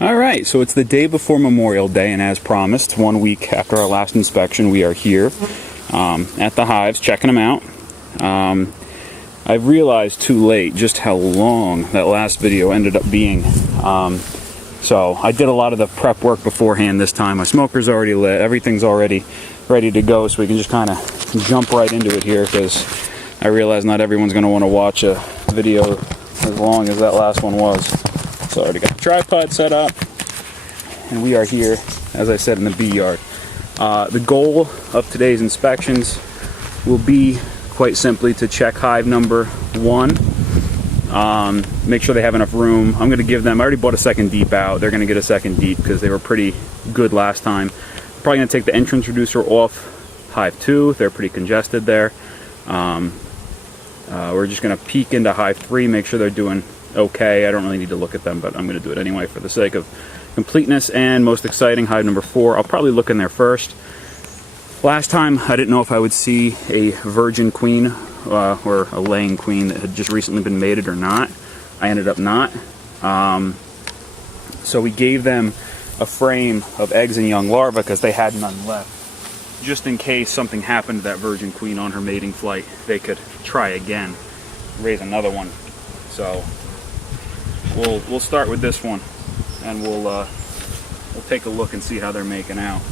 All right, so it's the day before Memorial Day, and as promised, 1 week after our last inspection, we are here at the hives, checking them out. I realized too late just how long that last video ended up being. So I did a lot of the prep work beforehand this time. My smoker's already lit, everything's already ready to go, so we can just kind of jump right into it here, because I realize not everyone's going to want to watch a video as long as that last one was. So I already got the tripod set up, and we are here, as I said, in the bee yard. The goal of today's inspections will be quite simply to check hive number 1, make sure they have enough room. I'm going to give them, I already bought a second deep out, they're going to get a second deep because they were pretty good last time. Probably going to take the entrance reducer off hive 2, they're pretty congested there. We're just going to peek into hive 3, make sure they're doing okay. I don't really need to look at them, but I'm going to do it anyway for the sake of completeness. And most exciting, hive number 4, I'll probably look in there first. Last time I didn't know if I would see a virgin queen or a laying queen that had just recently been mated or not. I ended up not. So we gave them a frame of eggs and young larvae because they had none left. Just in case something happened to that virgin queen on her mating flight, they could try again, raise another one. So we'll start with this one, and we'll take a look and see how they're making out.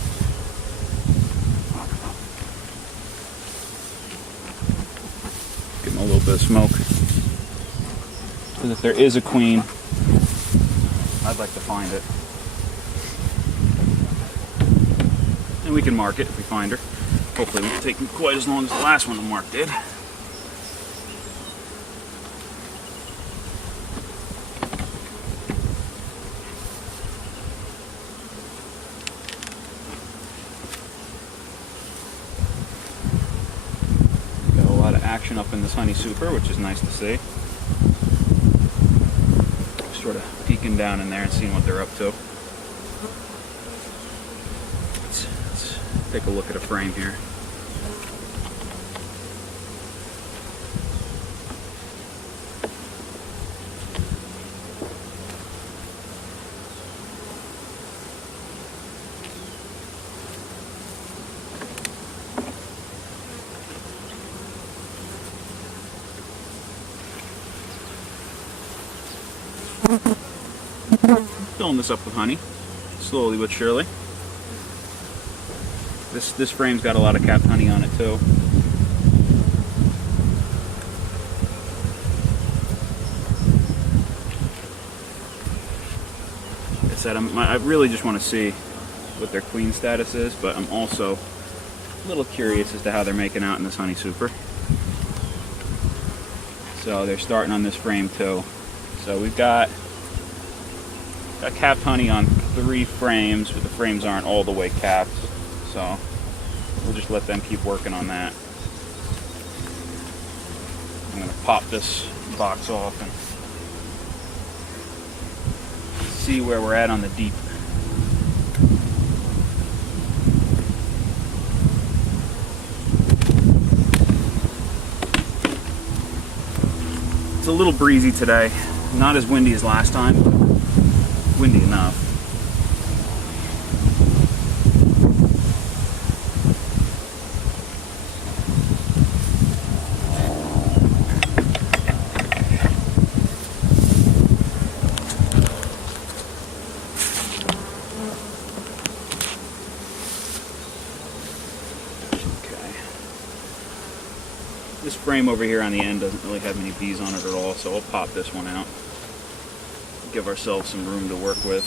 Give them a little bit of smoke. Because if there is a queen, I'd like to find it. And we can mark it if we find her. Hopefully it won't take quite as long as the last one to mark did. Got a lot of action up in this honey super, which is nice to see. Sort of peeking down in there and seeing what they're up to. Let's take a look at a frame here. Filling this up with honey, slowly but surely. This frame's got a lot of capped honey on it too. Like I said, I really just want to see what their queen status is, but I'm also a little curious as to how they're making out in this honey super. So they're starting on this frame too. So we've got capped honey on 3 frames, but the frames aren't all the way capped. So we'll just let them keep working on that. I'm going to pop this box off and see where we're at on the deep. It's a little breezy today. Not as windy as last time, but windy enough. This frame over here on the end doesn't really have many bees on it at all, so I'll pop this one out. Give ourselves some room to work with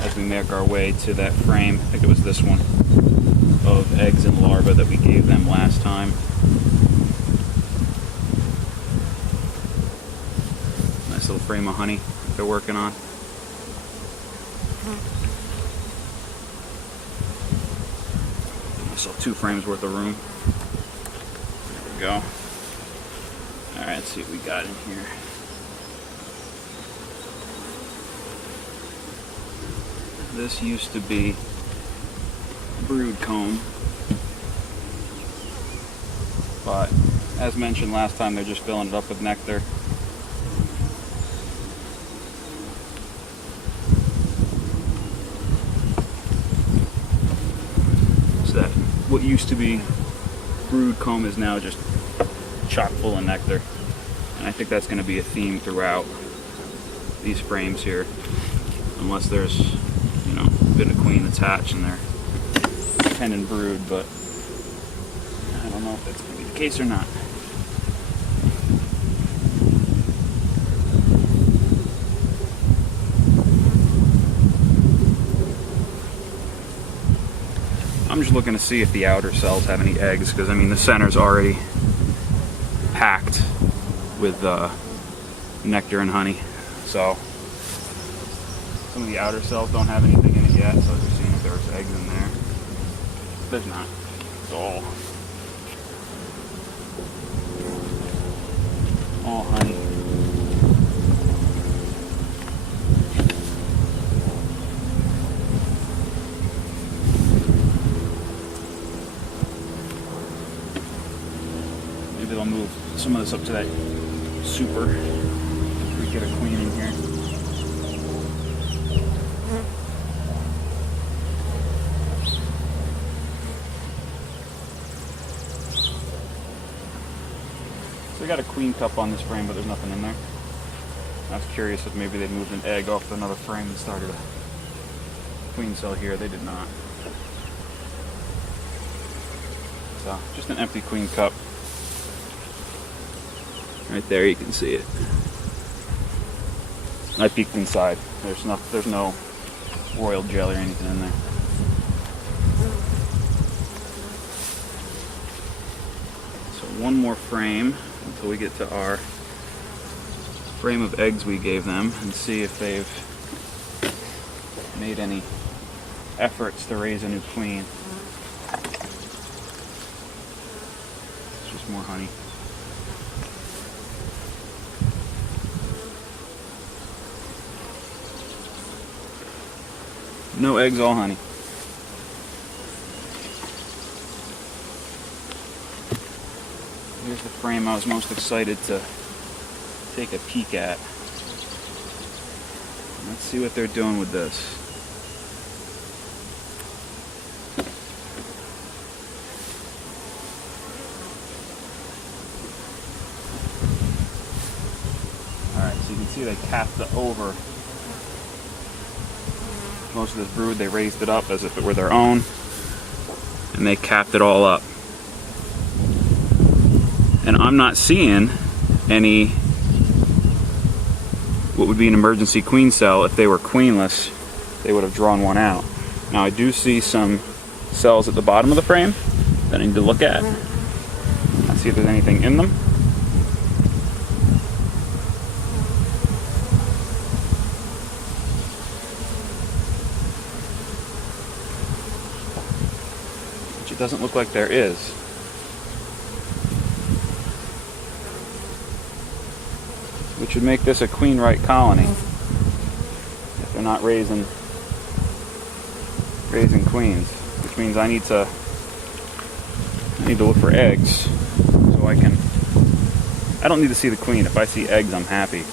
as we make our way to that frame. I think it was this one of eggs and larvae that we gave them last time. Nice little frame of honey they're working on. So 2 frames worth of room. There we go. Alright, let's see what we got in here. This used to be brood comb, but as mentioned last time, they're just filling it up with nectar. what used to be brood comb is now just chock full of nectar. And I think that's going to be a theme throughout these frames here, unless there's, you know, been a queen that's hatched and they're tending brood, but I don't know if that's going to be the case or not. I'm just looking to see if the outer cells have any eggs, because I mean the center's already packed with nectar and honey. So some of the outer cells don't have anything in it yet, so I was just seeing if there was eggs in there. There's not. It's all honey. Maybe they'll move some of this up to that super if we get a queen in here. So we got a queen cup on this frame, but there's nothing in there. I was curious if maybe they'd moved an egg off another frame and started a queen cell here. They did not. So just an empty queen cup. Right there, you can see it. I peeked inside. There's no royal jelly or anything in there. So one more frame until we get to our frame of eggs we gave them, and see if they've made any efforts to raise a new queen. It's just more honey. No eggs, all honey. Here's the frame I was most excited to take a peek at. Let's see what they're doing with this. Alright, so you can see they capped the over. Most of this brood, they raised it up as if it were their own, and they capped it all up. And I'm not seeing any what would be an emergency queen cell. If they were queenless, they would have drawn one out. Now I do see some cells at the bottom of the frame that I need to look at. Let's see if there's anything in them. Which it doesn't look like there is. Which would make this a queen-right colony if they're not raising queens, which means I need to look for eggs so I don't need to see the queen. If I see eggs, I'm happy.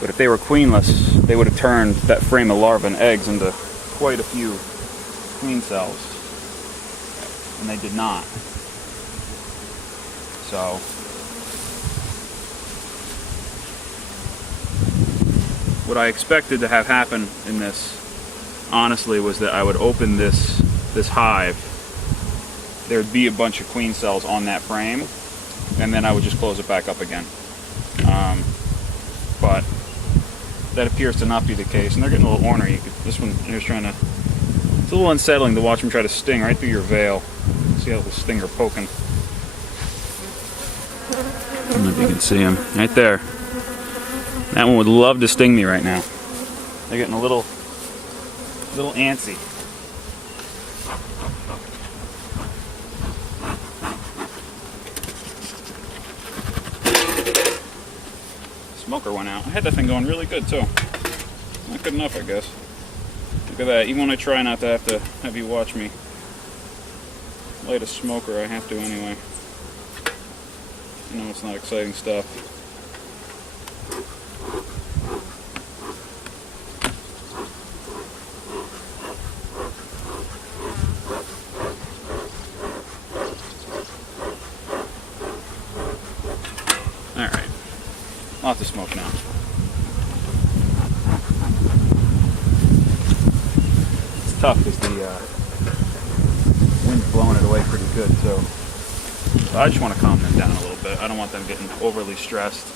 But if they were queenless, they would have turned that frame of larvae and eggs into quite a few queen cells, and they did not. So what I expected to have happen in this, honestly, was that I would open this hive. There would be a bunch of queen cells on that frame, and then I would just close it back up again. But that appears to not be the case, and they're getting a little ornery. This one here's trying to. It's a little unsettling to watch them try to sting right through your veil. See how the stinger poking. I don't know if you can see him right there. That one would love to sting me right now. They're getting a little antsy. Smoker went out. I had that thing going really good too. Not good enough, I guess. Look at that. Even when I try not to have you watch me light a smoker, I have to anyway. You know, it's not exciting stuff. Alright. Lots of smoke now. It's tough because the wind's blowing it away pretty good, so I just want to calm them down a little bit. I don't want them getting overly stressed.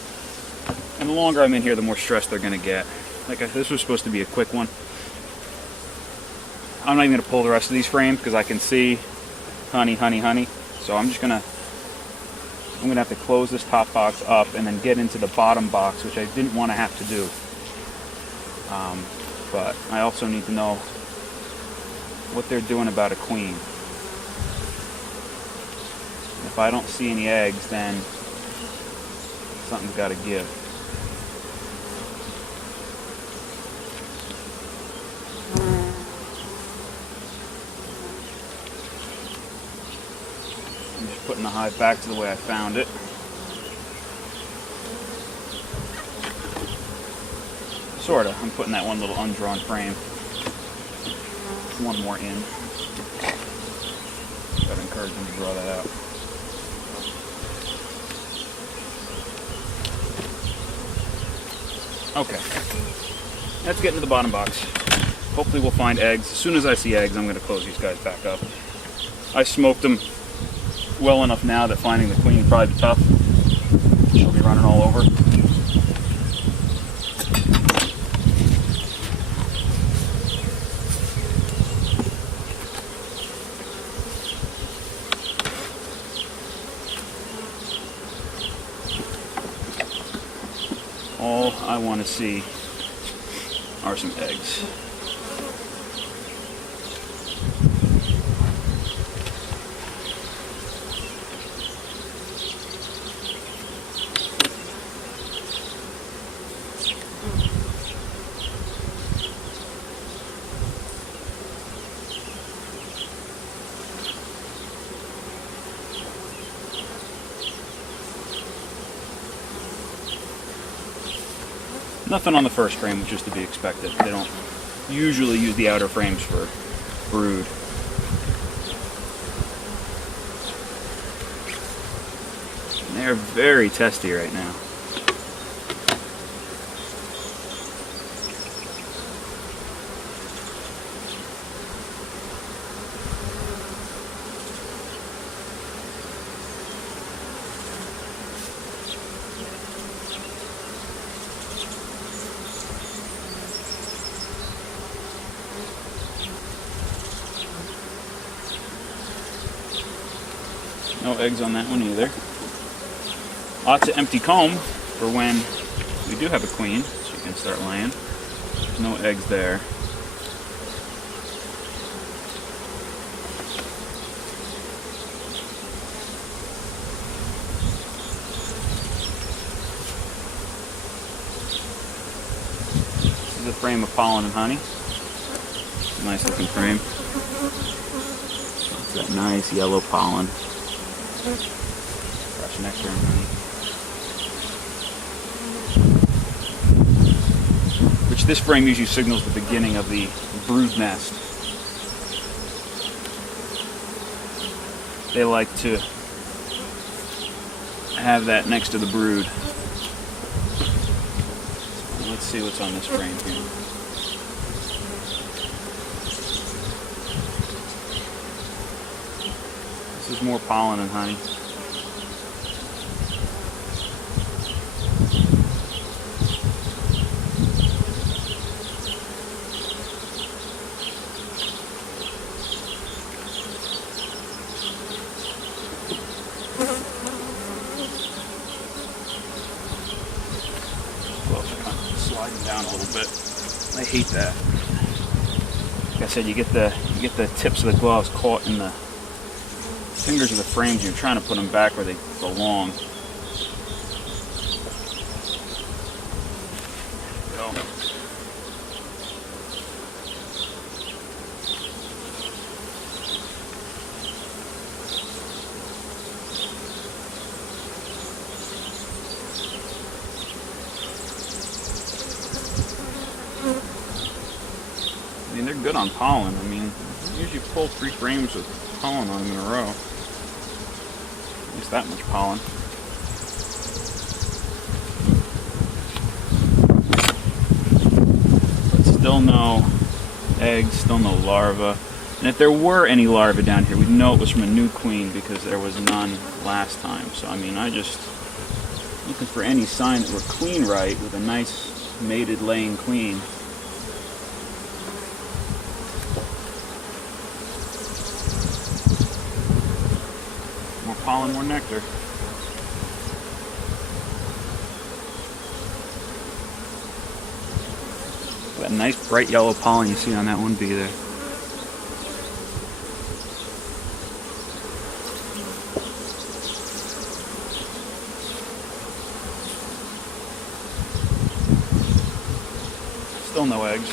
And the longer I'm in here, the more stressed they're going to get. This was supposed to be a quick one. I'm not even going to pull the rest of these frames because I can see honey, honey, honey. So I'm going to have to close this top box up and then get into the bottom box, which I didn't want to have to do. But I also need to know what they're doing about a queen. If I don't see any eggs, then something's got to give. I'm just putting the hive back to the way I found it. Sorta. I'm putting that one little undrawn frame. One more in. Gotta encourage them to draw that out. Okay. Let's get into the bottom box. Hopefully we'll find eggs. As soon as I see eggs, I'm going to close these guys back up. I smoked them well enough now that finding the queen will probably be tough. She'll be running all over. All I want to see are some eggs. Nothing on the first frame, which is to be expected. They don't usually use the outer frames for brood. And they're very testy right now. No eggs on that one either. Lots of empty comb for when we do have a queen, so you can start laying. No eggs there. This is a frame of pollen and honey. Nice looking frame. It's that nice yellow pollen. Fresh nectar and honey. Which this frame usually signals the beginning of the brood nest. They like to have that next to the brood. Let's see what's on this frame here. This is more pollen and honey. Sliding down a little bit. I hate that. Like I said, you get the tips of the gloves caught in the fingers of the frames. You're trying to put them back where they belong. There we go. I mean, they're good on pollen. I mean, you usually pull 3 frames with pollen on them in a row. At least that much pollen. Still no eggs, still no larvae. And if there were any larvae down here, we'd know it was from a new queen because there was none last time. So I mean, I just looking for any sign that we're queen right with a nice mated laying queen. More pollen, more nectar. That nice bright yellow pollen you see on that one bee there. Still no eggs.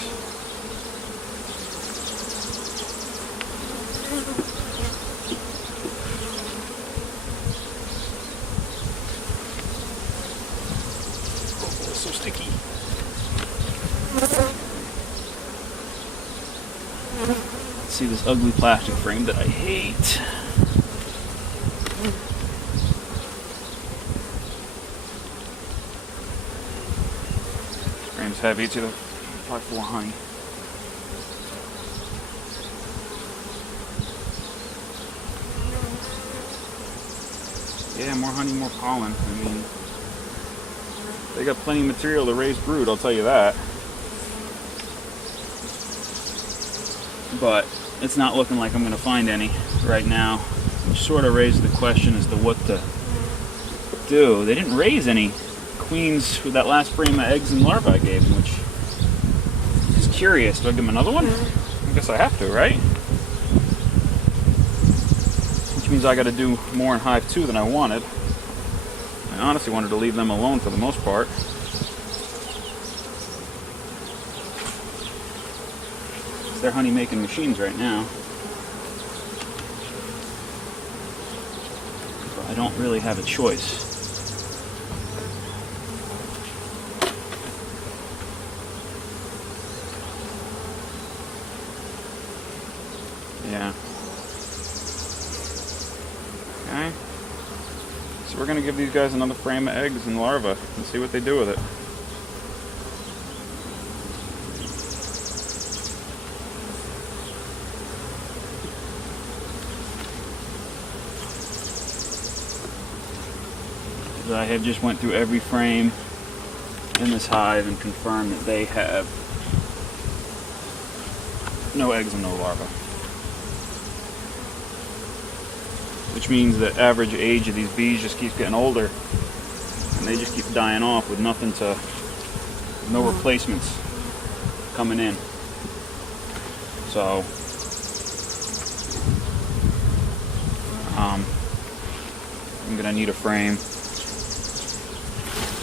Oh, it's so sticky. See this ugly plastic frame that I hate. Frame's heavy too, probably full of honey. Yeah, more honey, more pollen. I mean, they got plenty of material to raise brood, I'll tell you that. But it's not looking like I'm going to find any right now, which sort of raises the question as to what to do. They didn't raise any queens with that last frame of eggs and larvae I gave them, which is curious. Do I give them another one? I guess I have to, right? Which means I got to do more in Hive 2 than I wanted. I honestly wanted to leave them alone for the most part. They're honey making machines right now. But I don't really have a choice. Yeah. Okay. So we're going to give these guys another frame of eggs and larvae and see what they do with it. I have just went through every frame in this hive and confirmed that they have no eggs and no larvae. Which means the average age of these bees just keeps getting older and they just keep dying off with nothing to, no replacements coming in. So I'm gonna need a frame.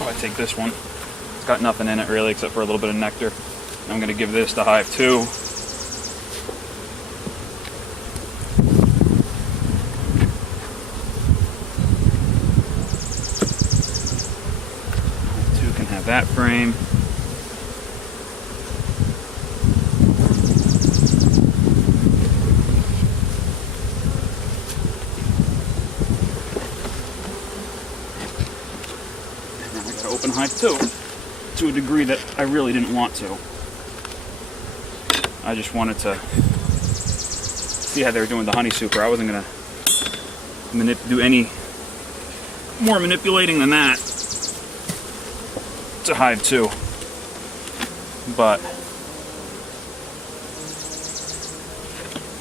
I take this one. It's got nothing in it really except for a little bit of nectar. I'm going to give this to Hive 2. Hive 2 can have that frame. Open Hive 2 to a degree that I really didn't want to. I just wanted to see how they were doing the honey super. I wasn't going to do any more manipulating than that to Hive 2. But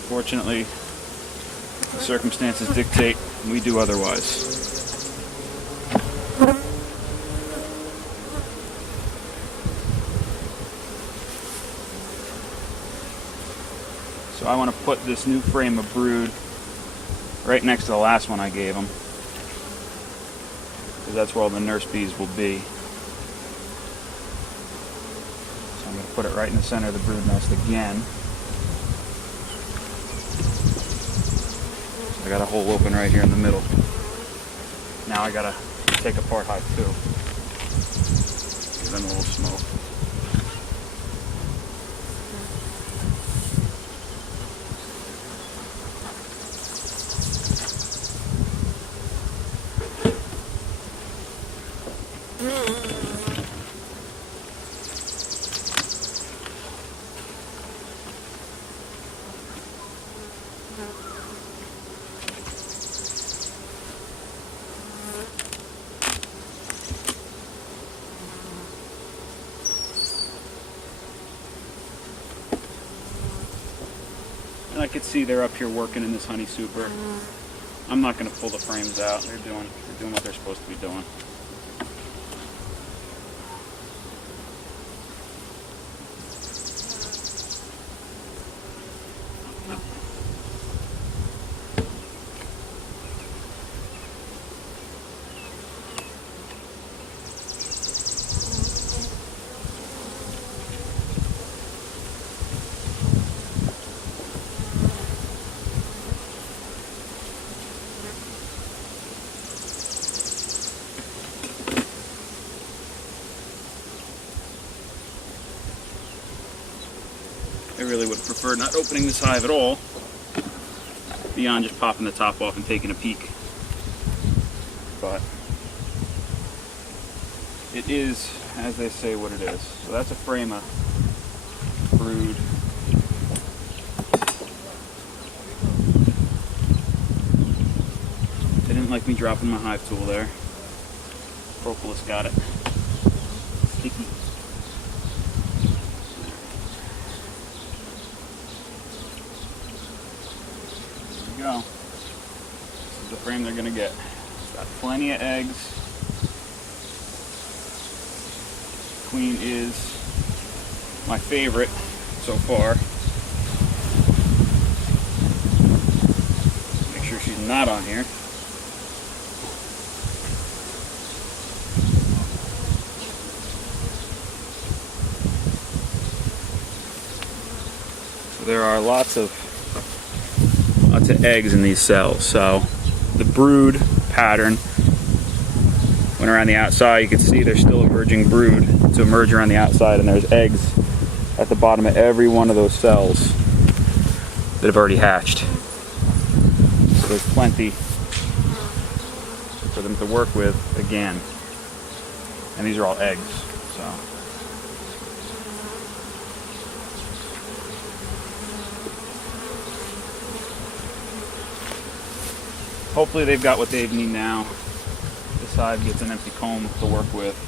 fortunately, the circumstances dictate we do otherwise. So I want to put this new frame of brood right next to the last one I gave them, because that's where all the nurse bees will be. So I'm going to put it right in the center of the brood nest again. So I got a hole open right here in the middle. Now I got to take apart Hive 2. Give them a little smoke. And I could see they're up here working in this honey super. I'm not going to pull the frames out. They're doing what they're supposed to be doing. I really would prefer not opening this hive at all, beyond just popping the top off and taking a peek. But it is, as they say, what it is. So that's a frame of brood. They didn't like me dropping my hive tool there. Propolis got it. Sticky. Go. This is the frame they're gonna get. It's got plenty of eggs. Queen is my favorite so far. Make sure she's not on here. So there are lots of eggs in these cells. So the brood pattern went around the outside. You can see there's still emerging brood to emerge around the outside, and there's eggs at the bottom of every one of those cells that have already hatched. So there's plenty for them to work with again. And these are all eggs. So hopefully they've got what they need now. This hive gets an empty comb to work with.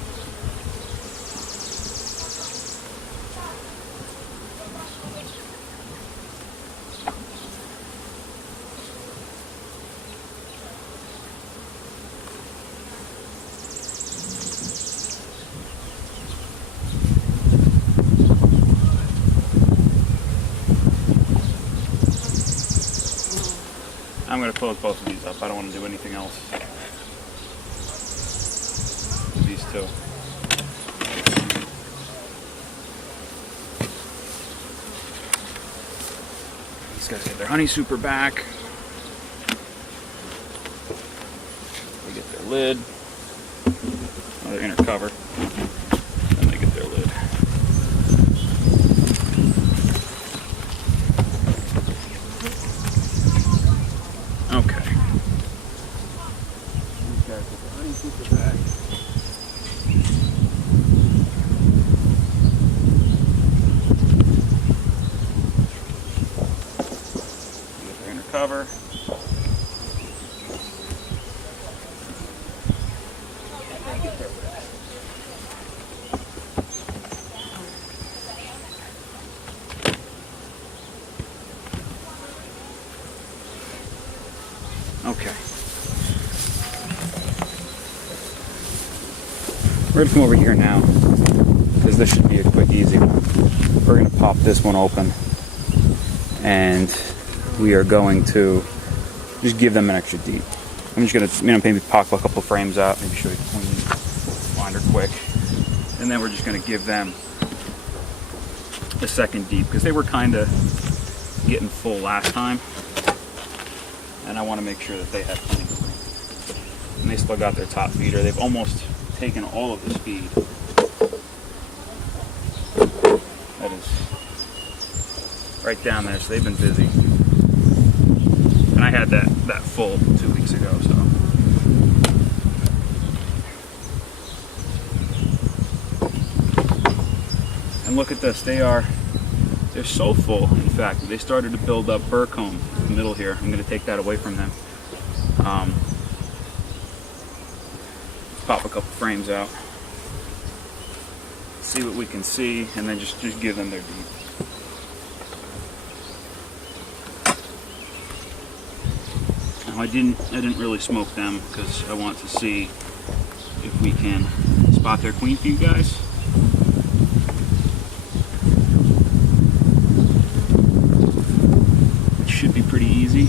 I'm going to close both of these up. I don't want to do anything else with these two. These guys get their honey super back. They get their lid, their inner cover, and they get their lid. Okay. These guys get the honey super back. Get their inner cover. And they get their lid. Okay. We're going to come over here now, because this should be a quick, easy one. We're going to pop this one open, and we are going to just give them an extra deep. I'm just going to, maybe pop a couple frames out, maybe show you the queen, find her quick, and then we're just going to give them a second deep, because they were kind of getting full last time. And I want to make sure that they have plenty of room. And they still got their top feeder. They've almost taken all of the speed. That is right down there, so they've been busy. And I had that full 2 weeks ago, so. And look at this, they're so full, in fact, they started to build up burr comb in the middle here. I'm going to take that away from them. Pop a couple frames out, see what we can see, and then just give them their deep. Now I didn't really smoke them because I want to see if we can spot their queen for you guys. It should be pretty easy.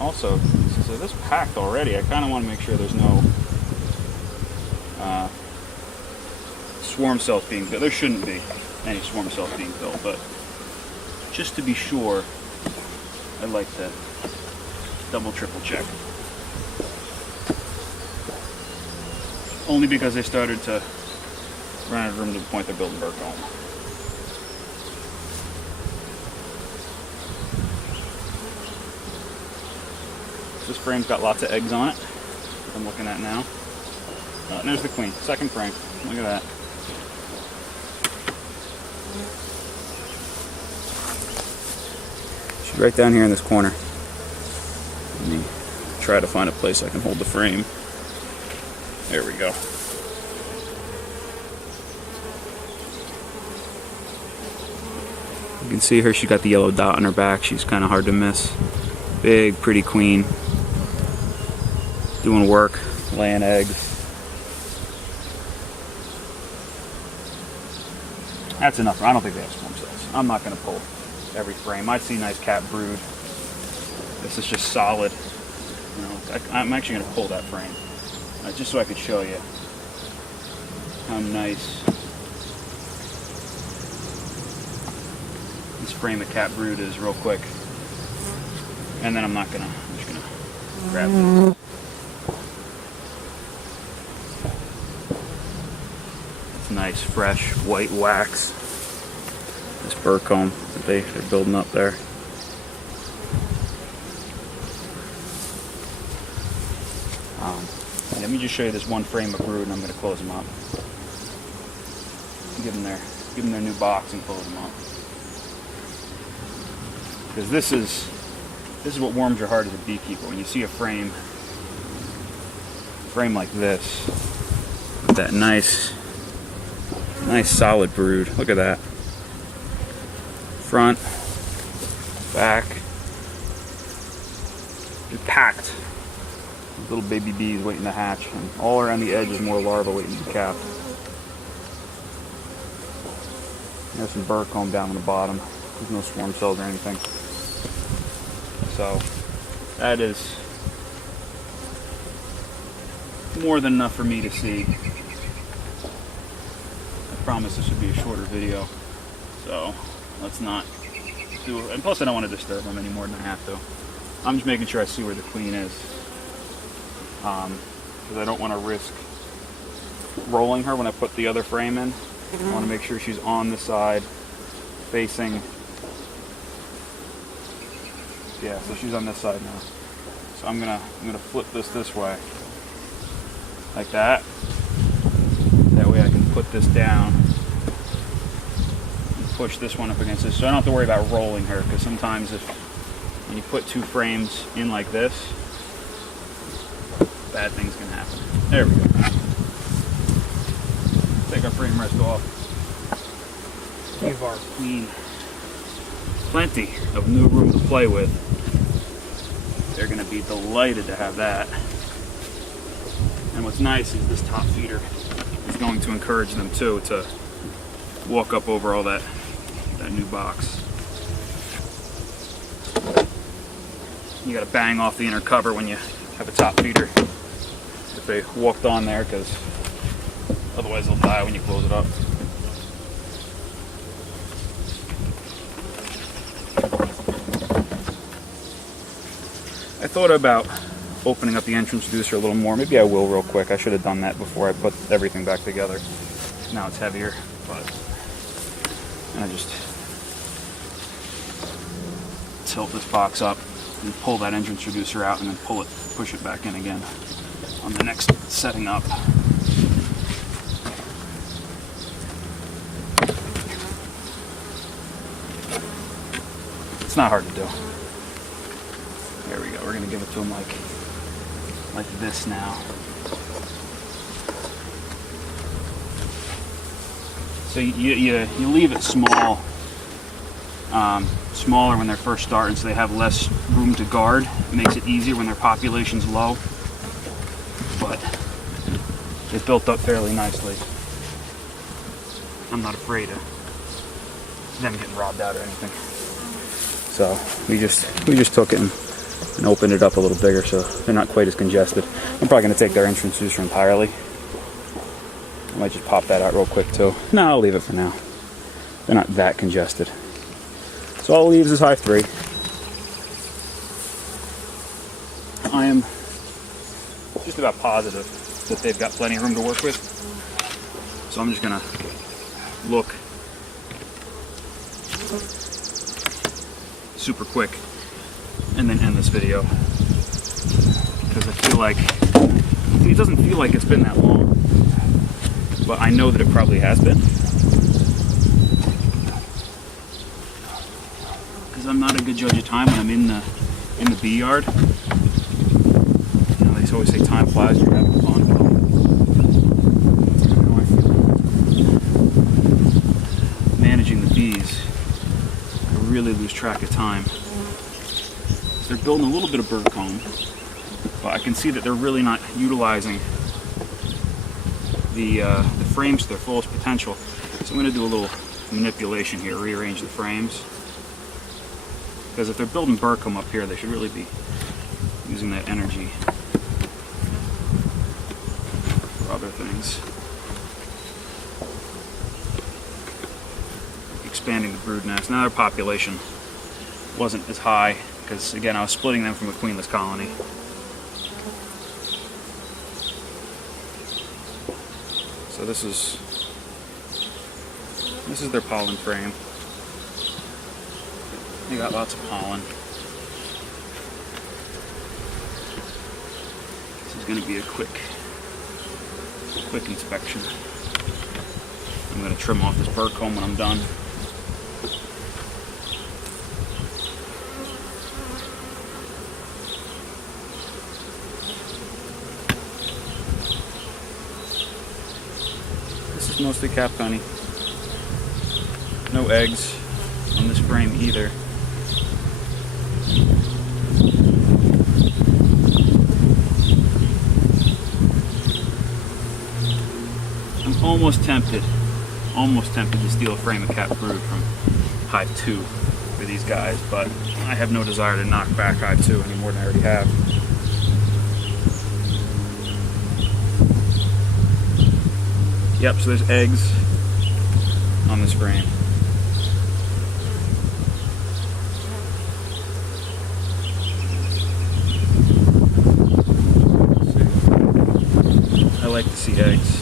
Also, so this packed already, I kind of want to make sure there's no swarm cells being built. There shouldn't be any swarm cells being built, but just to be sure, I like to double, triple check. Only because they started to run out of room to the point they're building bird home. This frame's got lots of eggs on it. I'm looking at now. Oh, and there's the queen, second frame. Look at that. She's right down here in this corner. Let me try to find a place I can hold the frame. There we go. You can see her, she got the yellow dot on her back. She's kind of hard to miss. Big, pretty queen. Doing work, laying eggs. That's enough. I don't think they have swarm cells. I'm not going to pull every frame. I see nice cat brood. This is just solid. You know, I'm actually going to pull that frame just so I could show you how nice this frame of cat brood is real quick. And then I'm just going to grab this. It's nice, fresh, white wax. This burr comb that they're building up there. Let me just show you this one frame of brood, and I'm going to close them up. Give them their new box and close them up. Because this is what warms your heart as a beekeeper. When you see a frame like this, with that nice solid brood. Look at that. Front, back, just packed. Little baby bees waiting to hatch, and all around the edge is more larvae waiting to be capped. There's some burr comb down on the bottom. There's no swarm cells or anything. So that is more than enough for me to see. I promise this would be a shorter video, so let's not do it. And plus I don't want to disturb them any more than I have to. I'm just making sure I see where the queen is. Because I don't want to risk rolling her when I put the other frame in. I want to make sure she's on the side facing. Yeah, so she's on this side now. So I'm gonna flip this way, like that. That way I can put this down and push this one up against this. So I don't have to worry about rolling her, because sometimes when you put two frames in like this, bad things can happen. There we go. Take our frame rest off. Give our queen plenty of new room to play with. They're going to be delighted to have that. And what's nice is this top feeder is going to encourage them too to walk up over all that new box. You got to bang off the inner cover when you have a top feeder. If they walked on there, because otherwise they'll die when you close it up. I thought about opening up the entrance reducer a little more. Maybe I will real quick. I should have done that before I put everything back together. Now it's heavier, and I just tilt this box up and pull that entrance reducer out and then push it back in again on the next setting up. It's not hard to do. There we go. We're going to give it to them like this now. So you leave it small, smaller when they're first starting, so they have less room to guard. It makes it easier when their population's low. But they've built up fairly nicely. I'm not afraid of them getting robbed out or anything. So we just took it and opened it up a little bigger so they're not quite as congested. I'm probably going to take their entrance rooster entirely. I might just pop that out real quick too. No, I'll leave it for now. They're not that congested. So all it leaves is Hive 3. I am just about positive that they've got plenty of room to work with. So I'm just going to look super quick and then end this video. Because I feel like, it doesn't feel like it's been that long. But I know that it probably has been. Because I'm not a good judge of time when I'm in the bee yard. You know, they always say time flies when you're having fun. That's kind of how I feel. Managing the bees, I really lose track of time. They're building a little bit of bird comb, but I can see that they're really not utilizing the frames to their fullest potential. So I'm going to do a little manipulation here, rearrange the frames. Because if they're building bird comb up here, they should really be using that energy for other things. Expanding the brood nest. Now their population wasn't as high because, again, I was splitting them from a queenless colony. So this is their pollen frame. They got lots of pollen. This is going to be a quick inspection. I'm going to trim off this bird comb when I'm done. This is mostly capped honey. No eggs on this frame either. I'm almost tempted to steal a frame of capped brood from Hive 2 for these guys, but I have no desire to knock back Hive 2 any more than I already have. Yep, so there's eggs on this frame. I like to see eggs.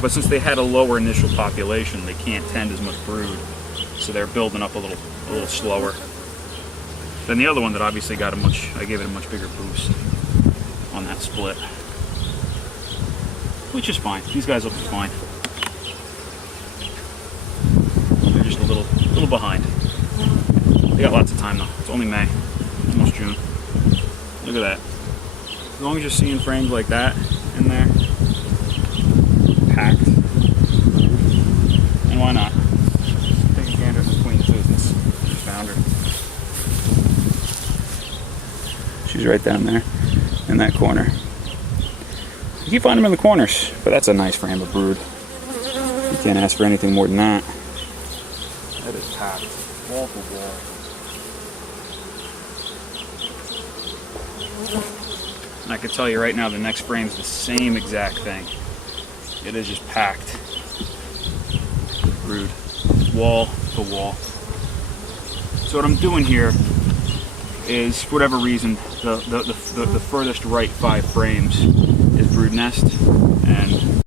But since they had a lower initial population, they can't tend as much brood, so they're building up a little slower than the other one that obviously got I gave it a much bigger boost on that split, which is fine. These guys will be fine. They're just a little behind. They got lots of time though. It's only May, almost June. Look at that. As long as you're seeing frames like that in there, packed, and why not? Take a gander at the queen too. Found her. She's right down there in that corner. You keep finding them in the corners, but that's a nice frame of brood. You can't ask for anything more than that. That is packed, wall to wall. And I can tell you right now, the next frame is the same exact thing. It is just packed with brood, wall to wall. So what I'm doing here is, for whatever reason, the furthest right 5 frames is brood nest, and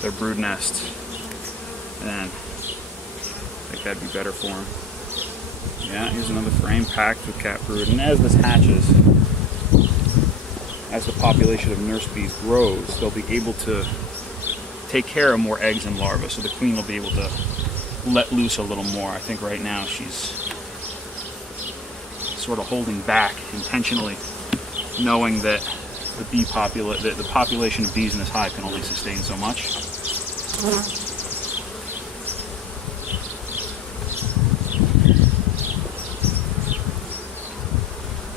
their brood nest, and I think that'd be better for them. Yeah, here's another frame packed with cat brood, and as this hatches, as the population of nurse bees grows, they'll be able to take care of more eggs and larvae, so the queen will be able to let loose a little more. I think right now she's sort of holding back intentionally, knowing that the population of bees in this hive can only sustain so much.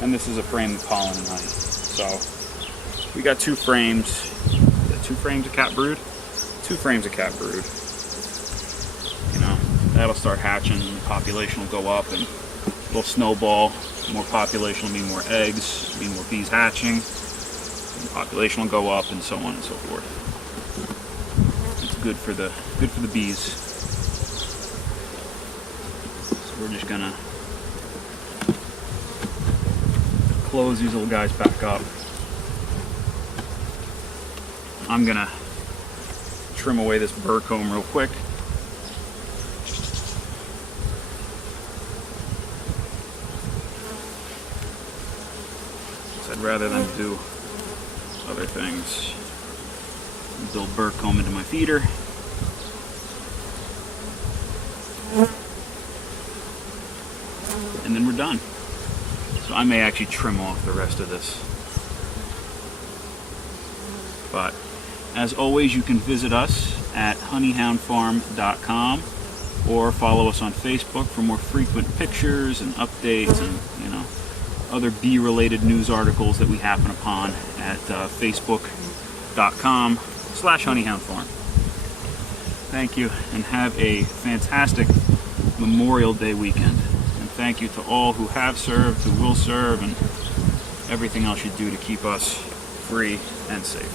And this is a frame of pollen and honey. So we got 2 frames. Is that 2 frames of cat brood? 2 frames of cat brood. You know, that'll start hatching and the population will go up and it'll snowball. More population will mean more eggs, mean more bees hatching. And the population will go up and so on and so forth. It's good for the bees. So we're just gonna close these little guys back up. I'm gonna trim away this burr comb real quick. So rather than do other things, build burr comb into my feeder. And then we're done. So I may actually trim off the rest of this. But as always, you can visit us at honeyhoundfarm.com or follow us on Facebook for more frequent pictures and updates and, you know, other bee-related news articles that we happen upon at facebook.com/honeyhoundfarm. Thank you and have a fantastic Memorial Day weekend. And thank you to all who have served, who will serve, and everything else you do to keep us free and safe.